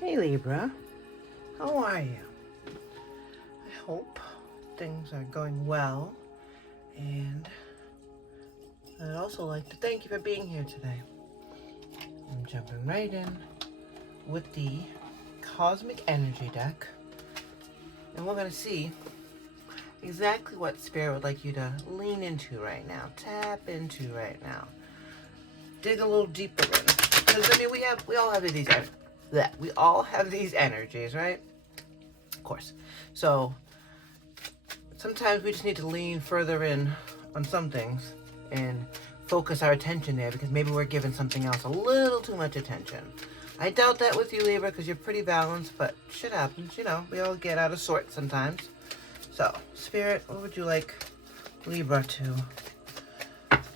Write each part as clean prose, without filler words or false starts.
Hey Libra, how are you? I hope things are going well, and I'd also like to thank you for being here today. I'm jumping right in with the Cosmic Energy deck, and we're going to see exactly what Spirit would like you to lean into right now, tap into right now, dig a little deeper in, because I mean we all have these energies, right? Of course. So sometimes we just need to lean further in on some things and focus our attention there, because maybe we're giving something else a little too much attention. I doubt that with you, Libra, because you're pretty balanced, but shit happens, you know. We all get out of sorts sometimes. So, Spirit, what would you like Libra to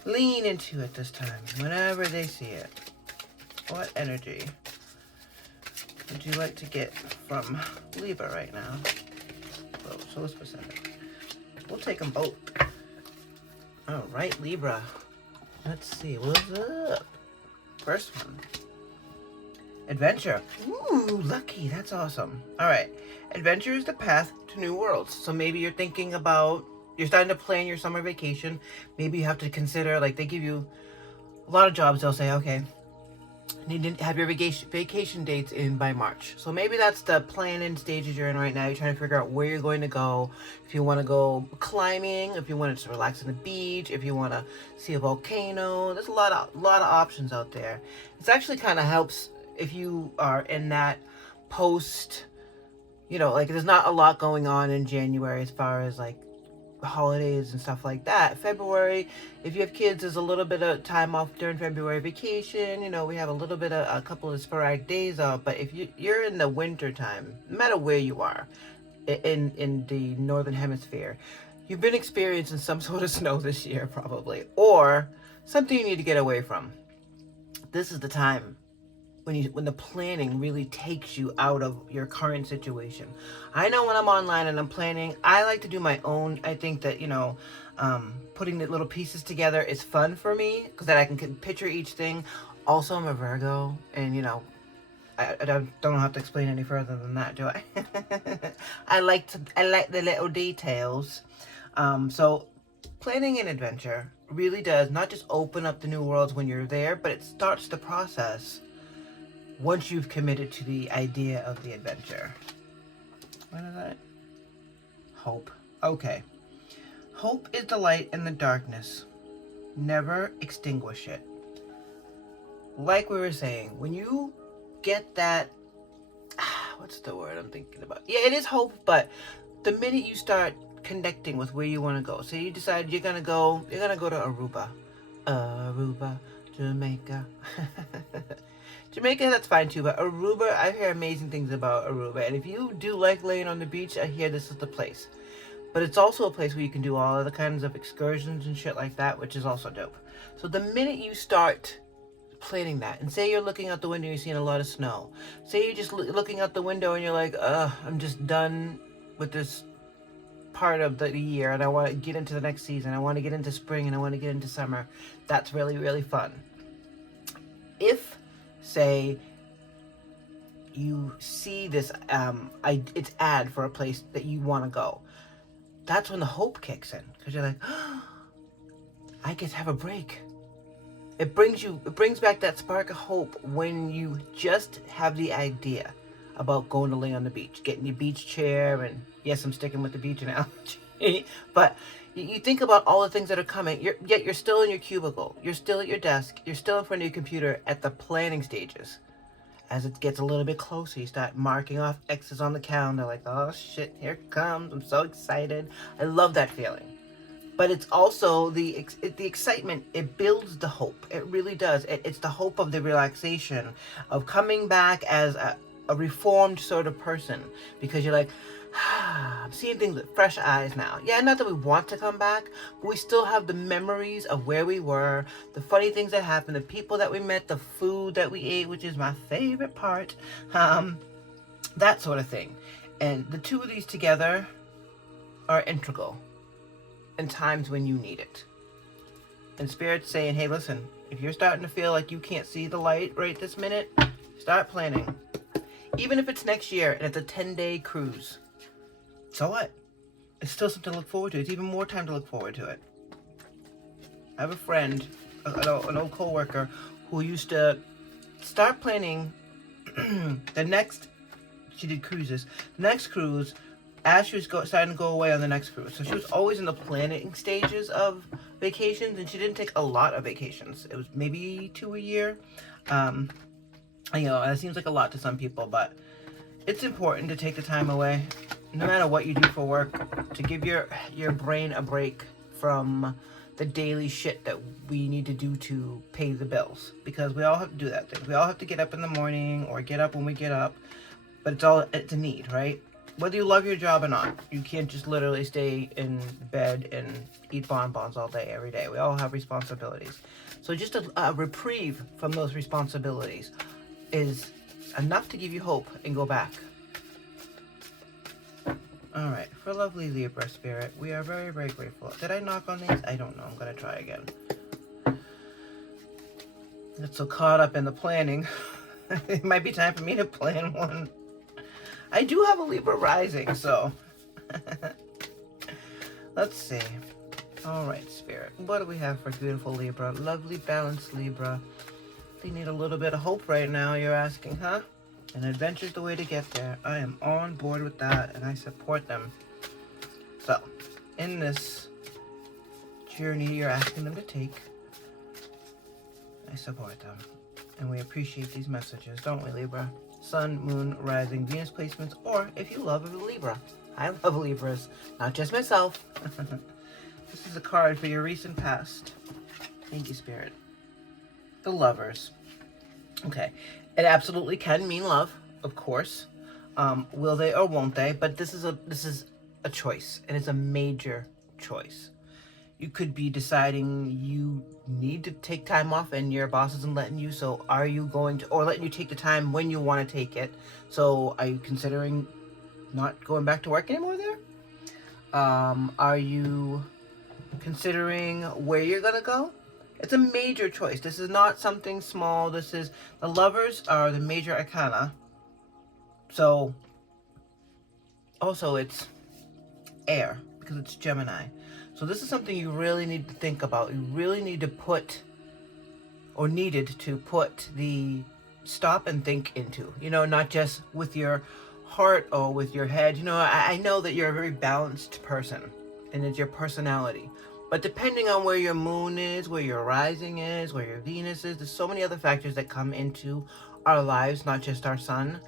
lean into at this time, whenever they see it? What energy would you like to get from Libra right now? Well, so let's percentage. We'll take them both. All right, Libra. Let's see, what's up? First one. Adventure. Ooh, lucky. That's awesome. All right. Adventure is the path to new worlds. So maybe you're thinking about, you're starting to plan your summer vacation. Maybe you have to consider, like, they give you a lot of jobs. They'll say, okay, you need to have your vacation dates in by March. So maybe that's the planning stages you're in right now. You're trying to figure out where you're going to go. If you want to go climbing, if you want to relax on the beach, if you want to see a volcano. There's a lot of options out there. It actually kind of helps if you are in that post, you know, like there's not a lot going on in January as far as like holidays and stuff like that. February, if you have kids, there's a little bit of time off during February vacation. You know, we have a little bit of a couple of sporadic days off. But if you're in the winter time, no matter where you are in the northern hemisphere, you've been experiencing some sort of snow this year probably, or something you need to get away from. This is the time when the planning really takes you out of your current situation. I know when I'm online and I'm planning, I like to do my own. I think that, you know, putting the little pieces together is fun for me, because then I can picture each thing. Also, I'm a Virgo, and, you know, I don't have to explain any further than that, do I? I like the little details. So planning an adventure really does not just open up the new worlds when you're there, but it starts the process once you've committed to the idea of the adventure. What is that? Hope. Okay. Hope is the light in the darkness. Never extinguish it. Like we were saying, when you get that, what's the word I'm thinking about? Yeah, it is hope, but the minute you start connecting with where you want to go, so you decide you're gonna go to Aruba, Jamaica. Jamaica, that's fine too, but Aruba, I hear amazing things about Aruba. And if you do like laying on the beach, I hear this is the place. But it's also a place where you can do all other kinds of excursions and shit like that, which is also dope. So the minute you start planning that, and say you're looking out the window and you're seeing a lot of snow. Say you're just looking out the window and you're like, I'm just done with this part of the year and I want to get into the next season. I want to get into spring and I want to get into summer. That's really, really fun. If, say, you see this it's ad for a place that you want to go, that's when the hope kicks in, because you're like, oh, I get to have a break. It brings back that spark of hope when you just have the idea about going to lay on the beach, getting your beach chair, and yes, I'm sticking with the beach analogy, but you think about all the things that are coming, yet you're still in your cubicle, you're still at your desk, you're still in front of your computer at the planning stages. As it gets a little bit closer, you start marking off X's on the calendar, like, oh shit, here it comes, I'm so excited. I love that feeling. But it's also the excitement, it builds the hope. It really does. It's the hope of the relaxation, of coming back as a reformed sort of person, because you're like, I'm seeing things with fresh eyes now. Yeah, not that we want to come back, but we still have the memories of where we were, the funny things that happened, the people that we met, the food that we ate, which is my favorite part, that sort of thing. And the two of these together are integral in times when you need it. And Spirit's saying, hey, listen, if you're starting to feel like you can't see the light right this minute, start planning. Even if it's next year and it's a 10-day cruise, so what? It's still something to look forward to. It's even more time to look forward to it. I have a friend, an old co-worker, who used to start planning she did cruises. The next cruise, as she was starting to go away on the next cruise. So she was always in the planning stages of vacations, and she didn't take a lot of vacations. It was maybe 2 a year. You know, it seems like a lot to some people, but it's important to take the time away, no matter what you do for work, to give your brain a break from the daily shit that we need to do to pay the bills. Because we all have to do that thing. We all have to get up in the morning or get up when we get up, but it's a need, right? Whether you love your job or not, you can't just literally stay in bed and eat bonbons all day, every day. We all have responsibilities. So just a reprieve from those responsibilities is enough to give you hope and go back. All right, for lovely Libra spirit, we are very, very grateful. Did I knock on these? I don't know. I'm going to try again. I get so caught up in the planning. It might be time for me to plan one. I do have a Libra rising, so let's see. All right, spirit, what do we have for beautiful Libra? Lovely, balanced Libra. They need a little bit of hope right now, you're asking, huh? And adventure's the way to get there. I am on board with that, and I support them. So, in this journey you're asking them to take, I support them. And we appreciate these messages, don't we, Libra? Sun, Moon, Rising, Venus placements, or if you love a Libra. I love Libras, not just myself. This is a card for your recent past. Thank you, Spirit. The Lovers. Okay. It absolutely can mean love, of course. Will they or won't they? But this is a choice, and it's a major choice. You could be deciding you need to take time off and your boss isn't letting you, so are you going to, or letting you take the time when you want to take it. So are you considering not going back to work anymore there? Are you considering where you're going to go? It's a major choice. This is not something small. This is, the Lovers are the major arcana. So, also it's air, because it's Gemini. So this is something you really need to think about. You really need to put, or needed to put the stop and think into. You know, not just with your heart or with your head. You know, I know that you're a very balanced person, and it's your personality. But depending on where your moon is, where your rising is, where your Venus is, there's so many other factors that come into our lives, not just our sun,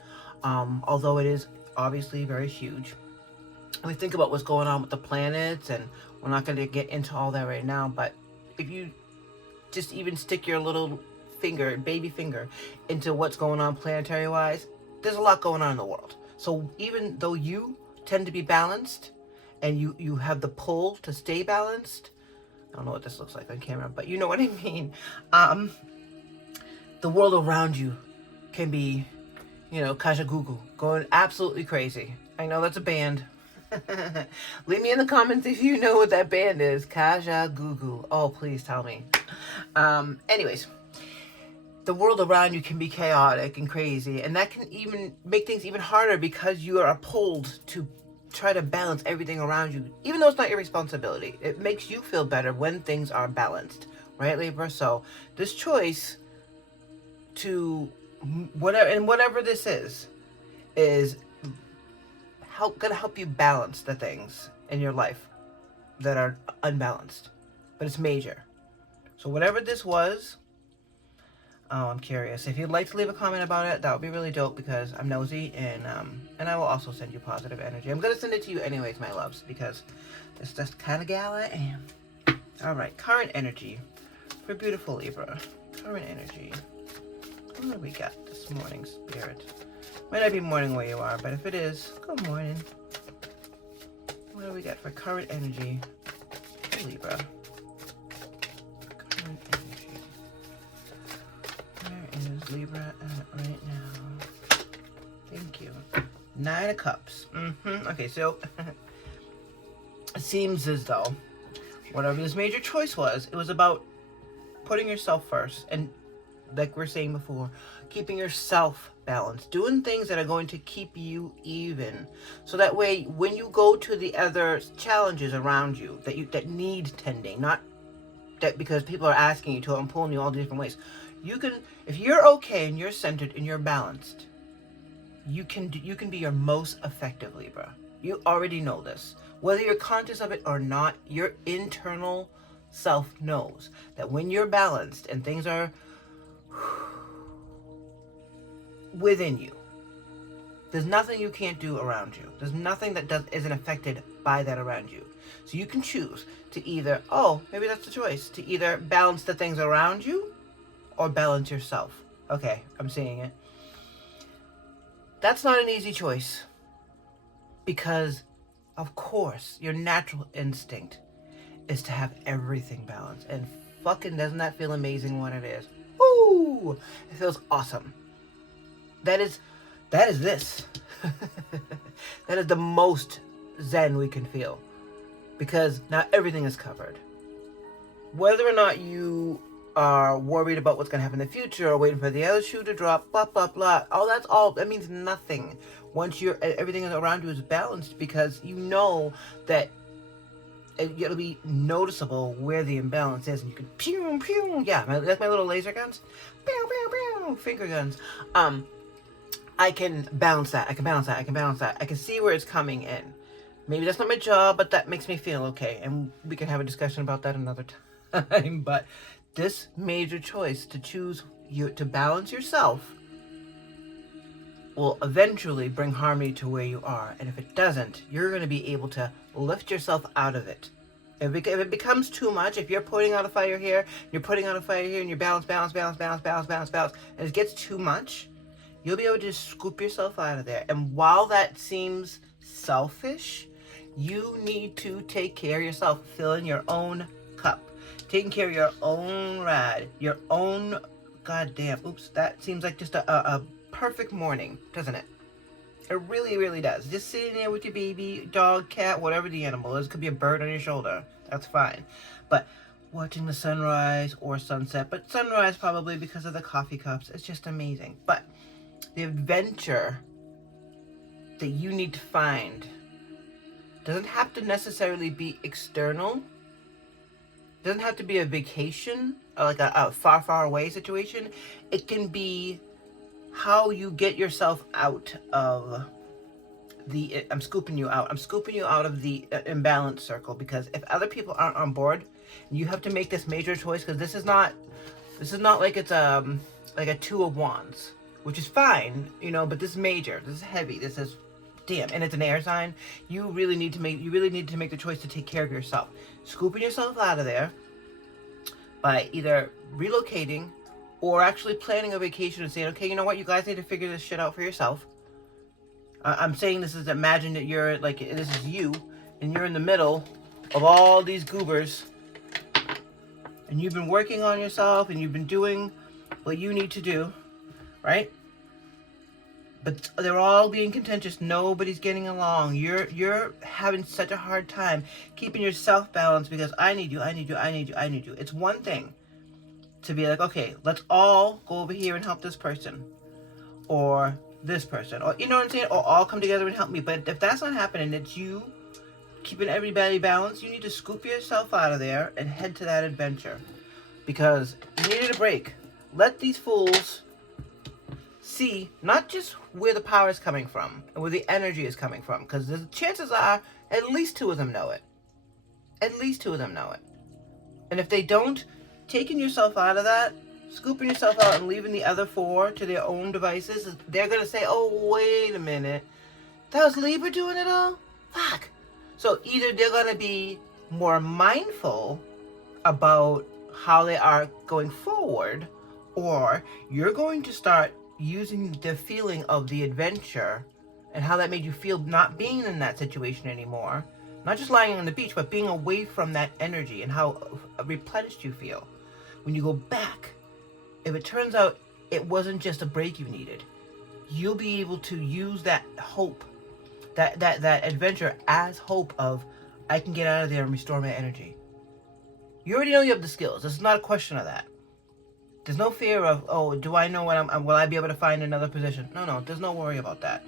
although it is obviously very huge. We think about what's going on with the planets, and we're not going to get into all that right now, but if you just even stick your little finger, baby finger, into what's going on planetary-wise, there's a lot going on in the world. So even though you tend to be balanced, and you have the pull to stay balanced. I don't know what this looks like on camera, but you know what I mean. The world around you can be, you know, kajagoogoo, going absolutely crazy. I know that's a band. Leave me in the comments if you know what that band is. Kajagoogoo. Oh, please tell me. Anyways, the world around you can be chaotic and crazy, and that can even make things even harder because you are pulled to try to balance everything around you, even though it's not your responsibility. It makes you feel better when things are balanced, right, Libra? So this choice to whatever this is gonna help you balance the things in your life that are unbalanced, but it's major. So whatever this was, oh, I'm curious. If you'd like to leave a comment about it, that would be really dope, because I'm nosy, and I will also send you positive energy. I'm going to send it to you anyways, my loves, because it's just the kind of gal I am. All right, current energy for beautiful Libra. Current energy. What do we got this morning, Spirit? Might not be morning where you are, but if it is, good morning. What do we got for current energy for Libra? Current energy. Is Libra at right now? Thank you. 9 of Cups. Okay, so it seems as though whatever this major choice was, it was about putting yourself first and like we're saying before, keeping yourself balanced, doing things that are going to keep you even, so that way when you go to the other challenges around you that need tending, not that because people are asking you to and pulling you all the different ways, you can, if you're okay and you're centered and you're balanced, you can be your most effective Libra. You already know this. Whether you're conscious of it or not, your internal self knows that when you're balanced and things are within you, there's nothing you can't do around you. There's nothing that isn't affected by that around you. So you can choose to either, maybe that's the choice, to either balance the things around you or balance yourself. Okay, I'm seeing it. That's not an easy choice, because of course your natural instinct is to have everything balanced, and fucking doesn't that feel amazing when it is? Woo! It feels awesome. That is this. That is the most zen we can feel, because now everything is covered. Whether or not you are worried about what's going to happen in the future or waiting for the other shoe to drop, blah, blah, blah. That means nothing once everything around you is balanced, because you know that it'll be noticeable where the imbalance is, and you can pew, pew. Yeah, that's my little laser guns. Pew, pew, pew, finger guns. I can balance that. I can see where it's coming in. Maybe that's not my job, but that makes me feel okay. And we can have a discussion about that another time. But this major choice to choose to balance yourself will eventually bring harmony to where you are. And if it doesn't, you're going to be able to lift yourself out of it. If it becomes too much, if you're putting out a fire here, you're putting out a fire here, and you're balance, and it gets too much, you'll be able to just scoop yourself out of there. And while that seems selfish, you need to take care of yourself, filling your own cup, taking care of your own ride, your own goddamn, that seems like just a perfect morning, doesn't it? It really, really does. Just sitting there with your baby, dog, cat, whatever the animal is. It could be a bird on your shoulder. That's fine. But watching the sunrise or sunset, but sunrise probably because of the coffee cups. It's just amazing. But the adventure that you need to find doesn't have to necessarily be external. Doesn't have to be a vacation or like a far, far away situation. It can be how you get yourself out of I'm scooping you out of the imbalance circle, because if other people aren't on board, you have to make this major choice, because this is not like it's like a 2 of wands, which is fine, but this is major, this is heavy, this is damn, and it's an air sign. You really need to make the choice to take care of yourself, scooping yourself out of there by either relocating or actually planning a vacation and saying, okay, you know what, you guys need to figure this shit out for yourself. I'm saying this is, imagine that you're like, this is you, and you're in the middle of all these goobers, and you've been working on yourself, and you've been doing what you need to do, right? But they're all being contentious. Nobody's getting along. You're having such a hard time keeping yourself balanced, because I need you. It's one thing to be like, okay, let's all go over here and help this person, or this person, or you know what I'm saying, or all come together and help me. But if that's not happening, it's you keeping everybody balanced. You need to scoop yourself out of there and head to that adventure, because you needed a break. Let these fools see not just where the power is coming from and where the energy is coming from, because the chances are at least 2 of them know it. And if they don't, taking yourself out of that, scooping yourself out and leaving the other 4 to their own devices, they're going to say, oh, wait a minute, that was Libra doing it all? Fuck. So either they're going to be more mindful about how they are going forward, or you're going to start using the feeling of the adventure and how that made you feel not being in that situation anymore, not just lying on the beach, but being away from that energy, and how replenished you feel when you go back. If it turns out it wasn't just a break you needed, you'll be able to use that hope, that adventure as hope of, I can get out of there and restore my energy. You already know you have the skills. This is not a question of that. There's no fear of, oh, do I know what will I be able to find another position? No, there's no worry about that.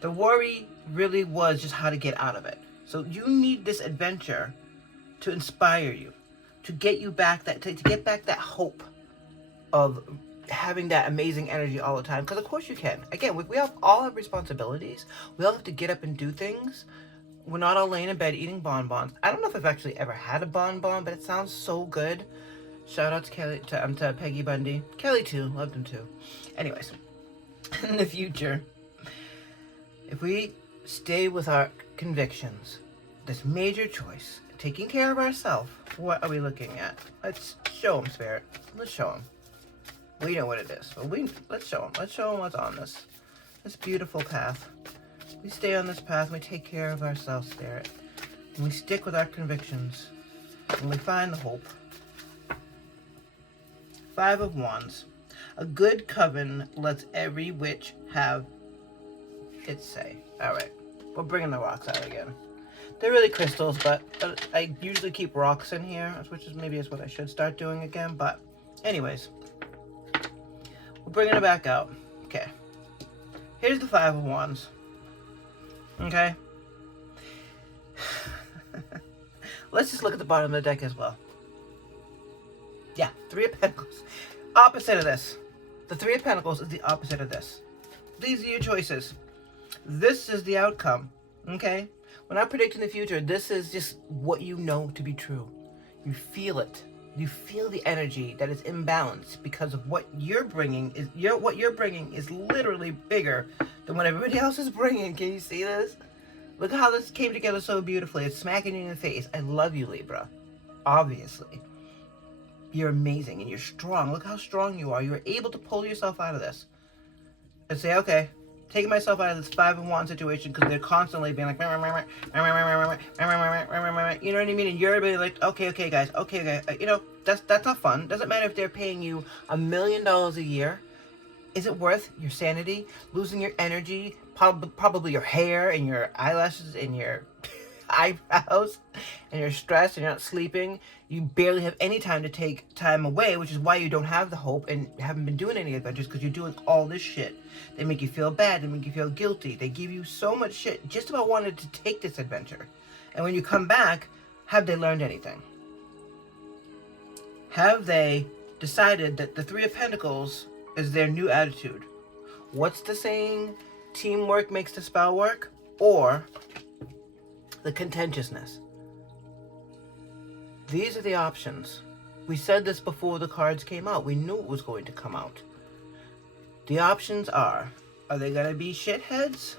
The worry really was just how to get out of it. So you need this adventure to inspire you, to get you back to get back that hope of having that amazing energy all the time. Because of course you can. Again, we all have responsibilities. We all have to get up and do things. We're not all laying in bed eating bonbons. I don't know if I've actually ever had a bonbon, but it sounds so good. Shout out to Kelly, to Peggy Bundy. Kelly too, loved him too. Anyways, in the future, if we stay with our convictions, this major choice, taking care of ourselves, what are we looking at? Let's show him, Spirit. Let's show him. We know what it is, but let's show him. Let's show him what's on this beautiful path. We stay on this path and we take care of ourselves, Spirit. And we stick with our convictions. And we find the hope. 5 of Wands. A good coven lets every witch have its say. Alright, we're bringing the rocks out again. They're really crystals, but I usually keep rocks in here, which is maybe what I should start doing again. But anyways, we're bringing it back out. Okay, here's the 5 of Wands. Okay, let's just look at the bottom of the deck as well. Yeah, 3 of Pentacles. Opposite of this. The 3 of Pentacles is the opposite of this. These are your choices. This is the outcome. Okay? We're not predicting the future. This is just what you know to be true. You feel it. You feel the energy that is imbalanced because of what you're bringing is literally bigger than what everybody else is bringing. Can you see this? Look how this came together so beautifully. It's smacking you in the face. I love you, Libra. Obviously. You're amazing and you're strong. Look how strong you are. You're able to pull yourself out of this and say, okay, taking myself out of this 5 of Wands situation because they're constantly being like, you know what I mean? And you're really like, okay, guys, you know, that's not fun. Doesn't matter if they're paying you $1 million a year. Is it worth your sanity, losing your energy, probably your hair and your eyelashes and your eyebrows, and you're stressed and you're not sleeping? You barely have any time to take time away, which is why you don't have the hope and haven't been doing any adventures, because you're doing all this shit. They make you feel bad. They make you feel guilty. They give you so much shit just about wanting to take this adventure. And when you come back, have they learned anything? Have they decided that the 3 of Pentacles is their new attitude? What's the saying? Teamwork makes the spell work? Or the contentiousness? These are the options. We said this before the cards came out. We knew it was going to come out. The options are they going to be shitheads?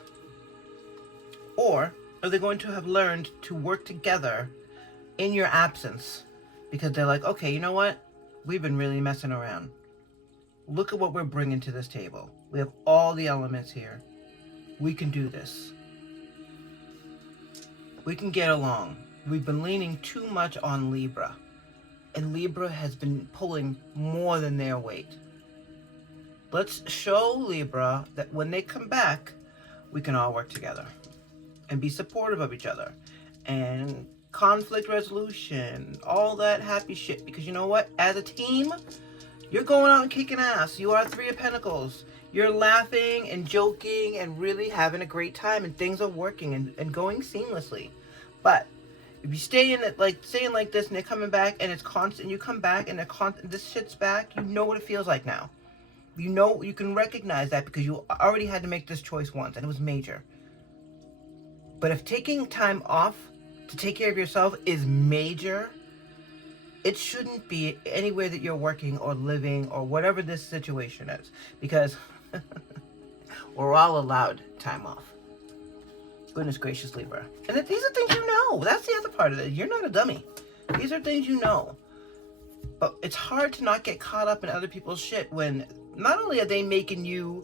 Or are they going to have learned to work together in your absence? Because they're like, okay, you know what? We've been really messing around. Look at what we're bringing to this table. We have all the elements here. We can do this. We can get along. We've been leaning too much on Libra. And Libra has been pulling more than their weight. Let's show Libra that when they come back, we can all work together. And be supportive of each other. And conflict resolution. All that happy shit. Because you know what? As a team, you're going out and kicking ass. You are 3 of Pentacles. You're laughing and joking and really having a great time. And things are working and going seamlessly. But if you stay in it, like saying like this, and they're coming back, and it's constant, you come back, and this shit's back, you know what it feels like now. You know, you can recognize that because you already had to make this choice once, and it was major. But if taking time off to take care of yourself is major, it shouldn't be anywhere that you're working or living or whatever this situation is, because we're all allowed time off. Goodness gracious, Libra. And these are things you know. That's the other part of it. You're not a dummy. These are things you know. But it's hard to not get caught up in other people's shit when not only are they making you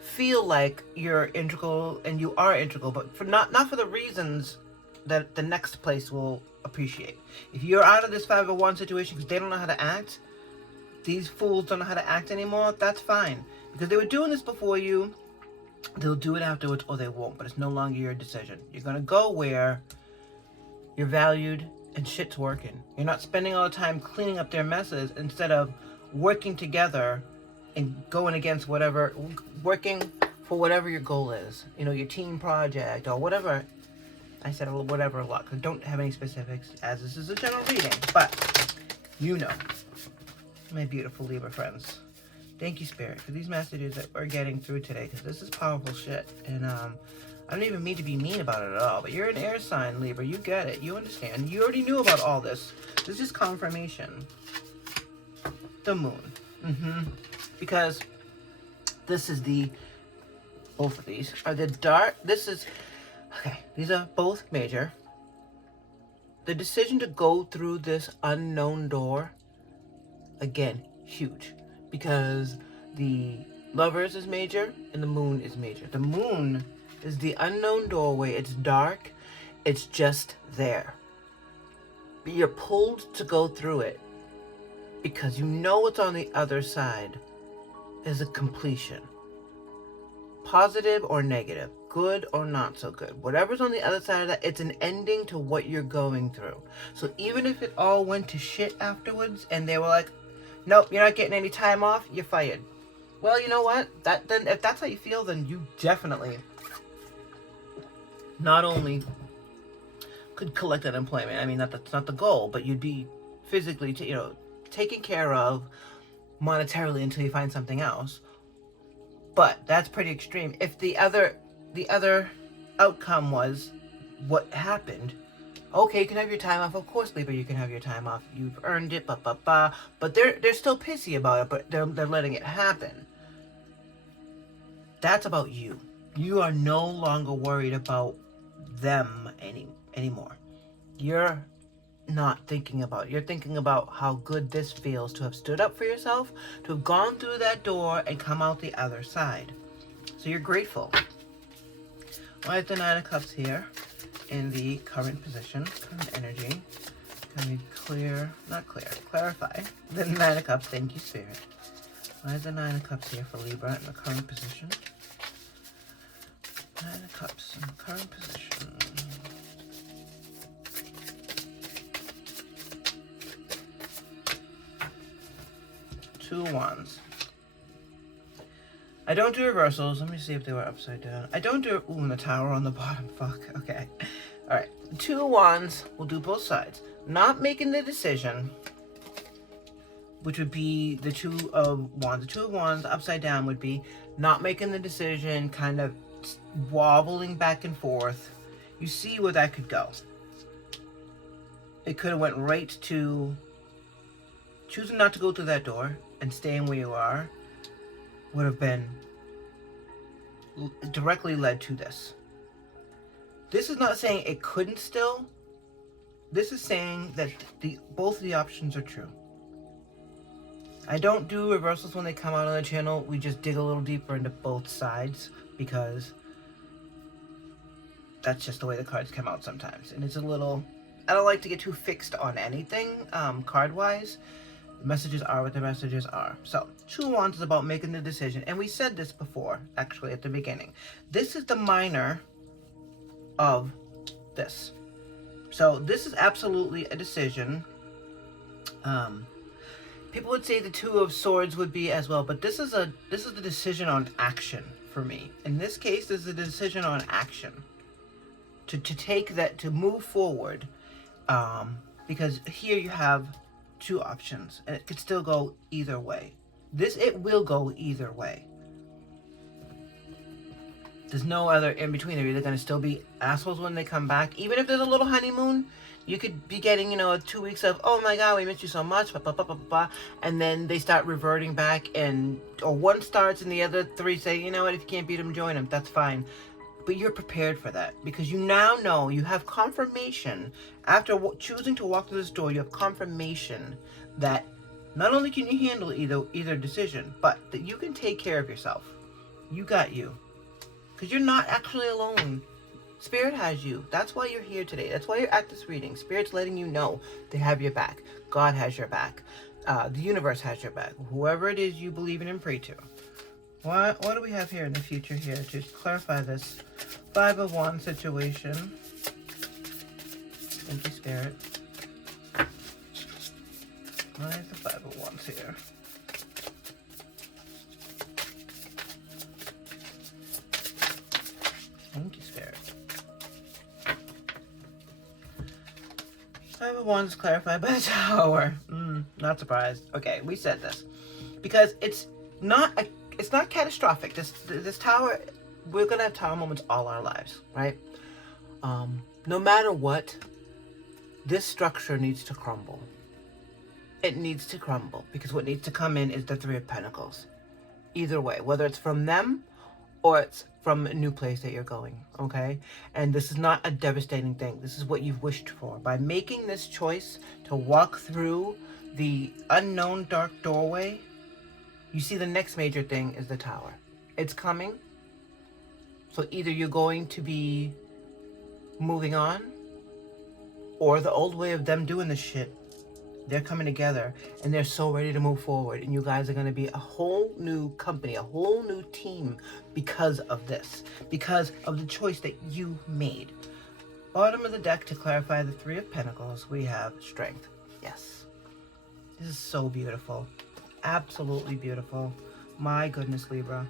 feel like you're integral, and you are integral, but for not for the reasons that the next place will appreciate. If you're out of this 5 of Wands situation because they don't know how to act, these fools don't know how to act anymore, that's fine. Because they were doing this before you. They'll do it afterwards or they won't, but it's no longer your decision. You're going to go where you're valued and shit's working. You're not spending all the time cleaning up their messes instead of working together and going against whatever, working for whatever your goal is. You know, your team project or whatever. I said whatever a lot because I don't have any specifics as this is a general reading. But you know, my beautiful Libra friends. Thank you, Spirit, for these messages that we're getting through today because this is powerful shit. And I don't even mean to be mean about it at all, but you're an air sign, Libra. You get it. You understand. You already knew about all this. This is confirmation. The moon. Because this is both of these are the dark. Okay, these are both major. The decision to go through this unknown door, again, huge. Because the Lovers is major and the moon is major. The moon is the unknown doorway. It's dark. It's just there. But you're pulled to go through it because you know what's on the other side is a completion. Positive or negative, good or not so good. Whatever's on the other side of that, it's an ending to what you're going through. So even if it all went to shit afterwards and they were like, nope, you're not getting any time off, you're fired. Well, you know what? Then if that's how you feel, then you definitely not only could collect unemployment. I mean, that's not the goal, but you'd be physically, taken care of monetarily until you find something else. But that's pretty extreme. If the other outcome was what happened, okay, you can have your time off. Of course, Libra, you can have your time off. You've earned it, But they're still pissy about it, but they're letting it happen. That's about you. You are no longer worried about them anymore. You're not thinking about it. You're thinking about how good this feels to have stood up for yourself, to have gone through that door and come out the other side. So you're grateful. Why is the Nine of Cups here in the current position, current energy? Can we clarify the Nine of Cups? Thank you, Spirit. Why is the Nine of Cups here for Libra in the current position? Nine of Cups in the current position. Two of Wands. I don't do reversals. Let me see if they were upside down. I don't do... Ooh, and the Tower on the bottom. Fuck. Okay. Alright. Two of Wands. We'll do both sides. Not making the decision, which would be the Two of Wands. The Two of Wands upside down would be not making the decision, kind of wobbling back and forth. You see where that could go. It could have went right to choosing not to go through that door and staying where you are would have been directly led to this. This is not saying it couldn't still. This is saying that both of the options are true. I don't do reversals when they come out on the channel. We just dig a little deeper into both sides because that's just the way the cards come out sometimes. And it's a little... I don't like to get too fixed on anything card-wise. The messages are what the messages are. So, Two of Wands is about making the decision. And we said this before, actually, at the beginning. This is the minor of this. So, this is absolutely a decision. People would say the Two of Swords would be as well, but this is the decision on action for me. In this case, this is a decision on action. To take that, to move forward. Because here you have two options, and it could still go either way. It will go either way. There's no other in between. They're either going to still be assholes when they come back. Even if there's a little honeymoon, you could be getting, 2 weeks of, oh my God, we missed you so much, and then they start reverting back, or one starts and the other three say, you know what, if you can't beat them, join them. That's fine. But you're prepared for that because you now know, you have confirmation. After choosing to walk through this door, you have confirmation that not only can you handle either decision, but that you can take care of yourself. You got you. Because you're not actually alone. Spirit has you. That's why you're here today. That's why you're at this reading. Spirit's letting you know they have your back. God has your back. The universe has your back. Whoever it is you believe in and pray to. What do we have here in the future here to clarify this Five of Wands situation? Thank you, Spirit. Why is the Five of Wands here? of Wands is clarified by the Tower. Not surprised. Okay, we said this because it's not catastrophic. This Tower, we're gonna have Tower moments all our lives, right? No matter what, this structure needs to crumble. It needs to crumble because what needs to come in is the Three of Pentacles. Either way, whether it's from them or it's from a new place that you're going, okay? And this is not a devastating thing. This is what you've wished for. By making this choice to walk through the unknown dark doorway, you see the next major thing is the Tower. It's coming. So either you're going to be moving on, or the old way of them doing this shit, they're coming together and they're so ready to move forward, and you guys are going to be a whole new company, a whole new team because of this, because of the choice that you made. Bottom of the deck, to clarify the Three of Pentacles, we have strength. Yes, this is so beautiful, absolutely beautiful. My goodness, Libra.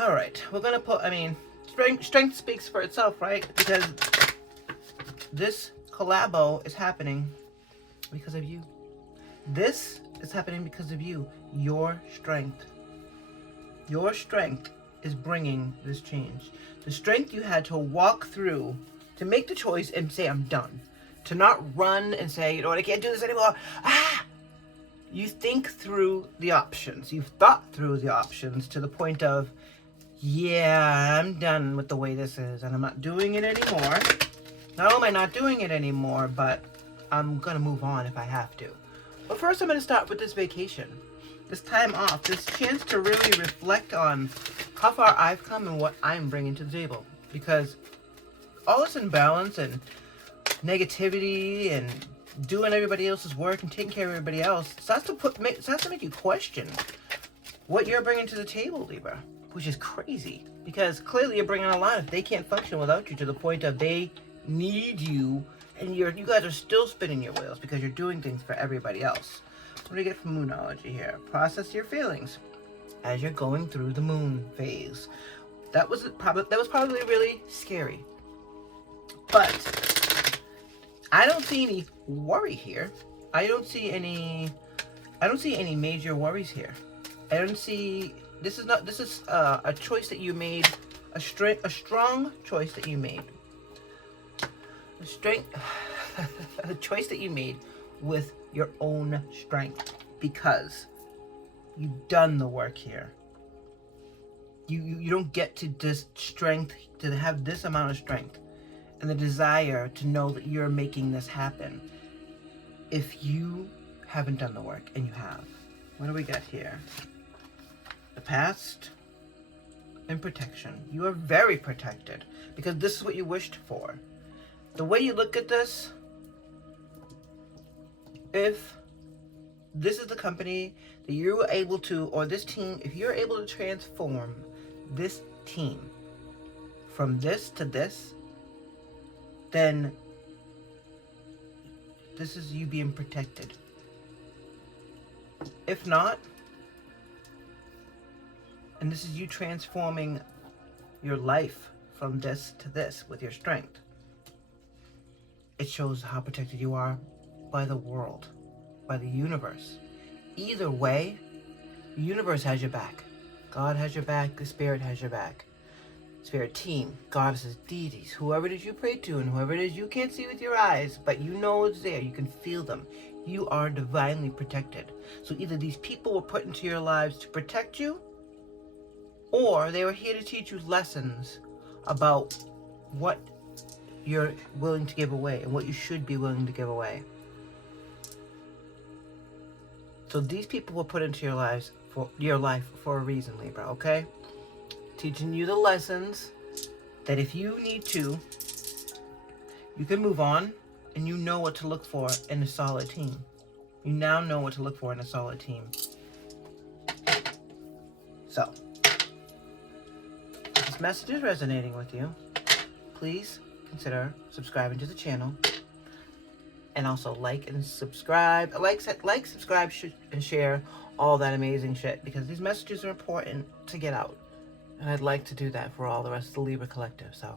All right, we're gonna put, strength speaks for itself, right? Because this collabo is happening because of you. This is happening because of you. Your strength. Your strength is bringing this change. The strength you had to walk through, to make the choice and say, I'm done. To not run and say, you know what, I can't do this anymore. You think through the options. You've thought through the options to the point of, yeah, I'm done with the way this is and I'm not doing it anymore. Not only am I not doing it anymore, but I'm gonna move on if I have to. But first I'm gonna start with this vacation, this time off, this chance to really reflect on how far I've come and what I'm bringing to the table. Because all this imbalance and negativity and doing everybody else's work and taking care of everybody else starts to make you question what you're bringing to the table, Libra, which is crazy. Because clearly you're bringing a lot if they can't function without you, to the point of they need you, and you guys are still spinning your wheels because you're doing things for everybody else. What do we get from Moonology here? Process your feelings as you're going through the moon phase. That was probably really scary. But I don't see any worry here. I don't see any major worries here. I don't see, this is a choice that you made, a strong choice that you made. A choice that you made with your own strength, because you've done the work here. You don't get to this strength, to have this amount of strength and the desire to know that you're making this happen, if you haven't done the work, and you have. What do we got here? The past and protection. You are very protected because this is what you wished for. The way you look at this, if this is the company that you're able to, or this team, if you're able to transform this team from this to this, then this is you being protected. If not, and this is you transforming your life from this to this with your strength, it shows how protected you are by the world, by the universe. Either way, the universe has your back. God has your back, the spirit has your back. Spirit team, goddesses, deities, whoever it is you pray to, and whoever it is you can't see with your eyes, but you know it's there, you can feel them. You are divinely protected. So either these people were put into your lives to protect you, or they were here to teach you lessons about what you're willing to give away and what you should be willing to give away. So these people were put into your life for a reason, Libra, okay? Teaching you the lessons that if you need to, you can move on, and you know what to look for in a solid team. You now know what to look for in a solid team. So, if this message is resonating with you, please consider subscribing to the channel. And also like and subscribe. Like, subscribe, and share all that amazing shit, because these messages are important to get out. And I'd like to do that for all the rest of the Libra collective. So,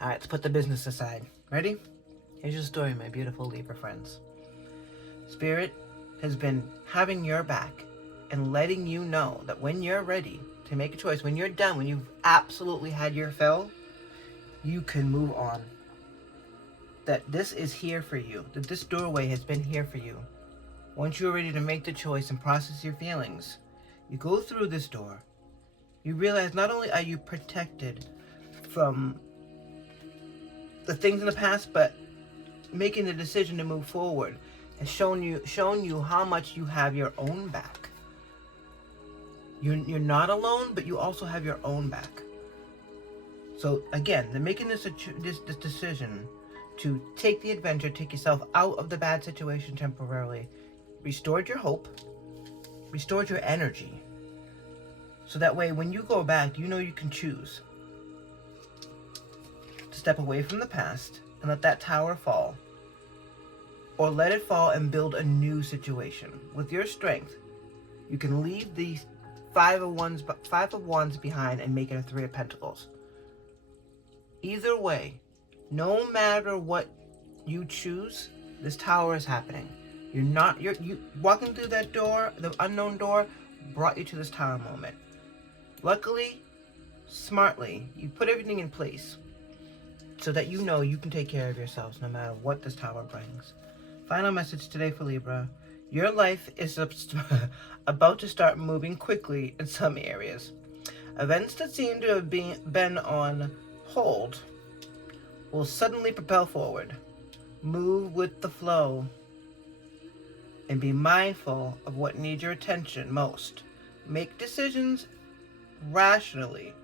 alright, let's put the business aside. Ready? Here's your story, my beautiful Libra friends. Spirit has been having your back and letting you know that when you're ready to make a choice, when you're done, when you've absolutely had your fill, you can move on. That this is here for you, that this doorway has been here for you. Once you're ready to make the choice and process your feelings, you go through this door, you realize not only are you protected from the things in the past, but making the decision to move forward has shown you how much you have your own back. You're not alone, but you also have your own back. So again, they're making this decision to take the adventure, take yourself out of the bad situation temporarily, restored your hope, restored your energy. So that way, when you go back, you know you can choose to step away from the past and let that tower fall, or let it fall and build a new situation. With your strength, you can leave the Five of Wands behind and make it a Three of Pentacles. Either way, no matter what you choose, this tower is happening. You walking through that door, the unknown door, brought you to this tower moment. Luckily, smartly, you put everything in place so that you know you can take care of yourselves no matter what this tower brings. Final message today for Libra. Your life is about to start moving quickly in some areas. Events that seem to have been on hold will suddenly propel forward. Move with the flow and be mindful of what needs your attention most. Make decisions rationally,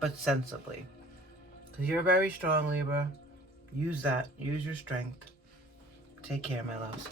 but sensibly. Because you're very strong, Libra. Use that. Use your strength. Take care, my loves.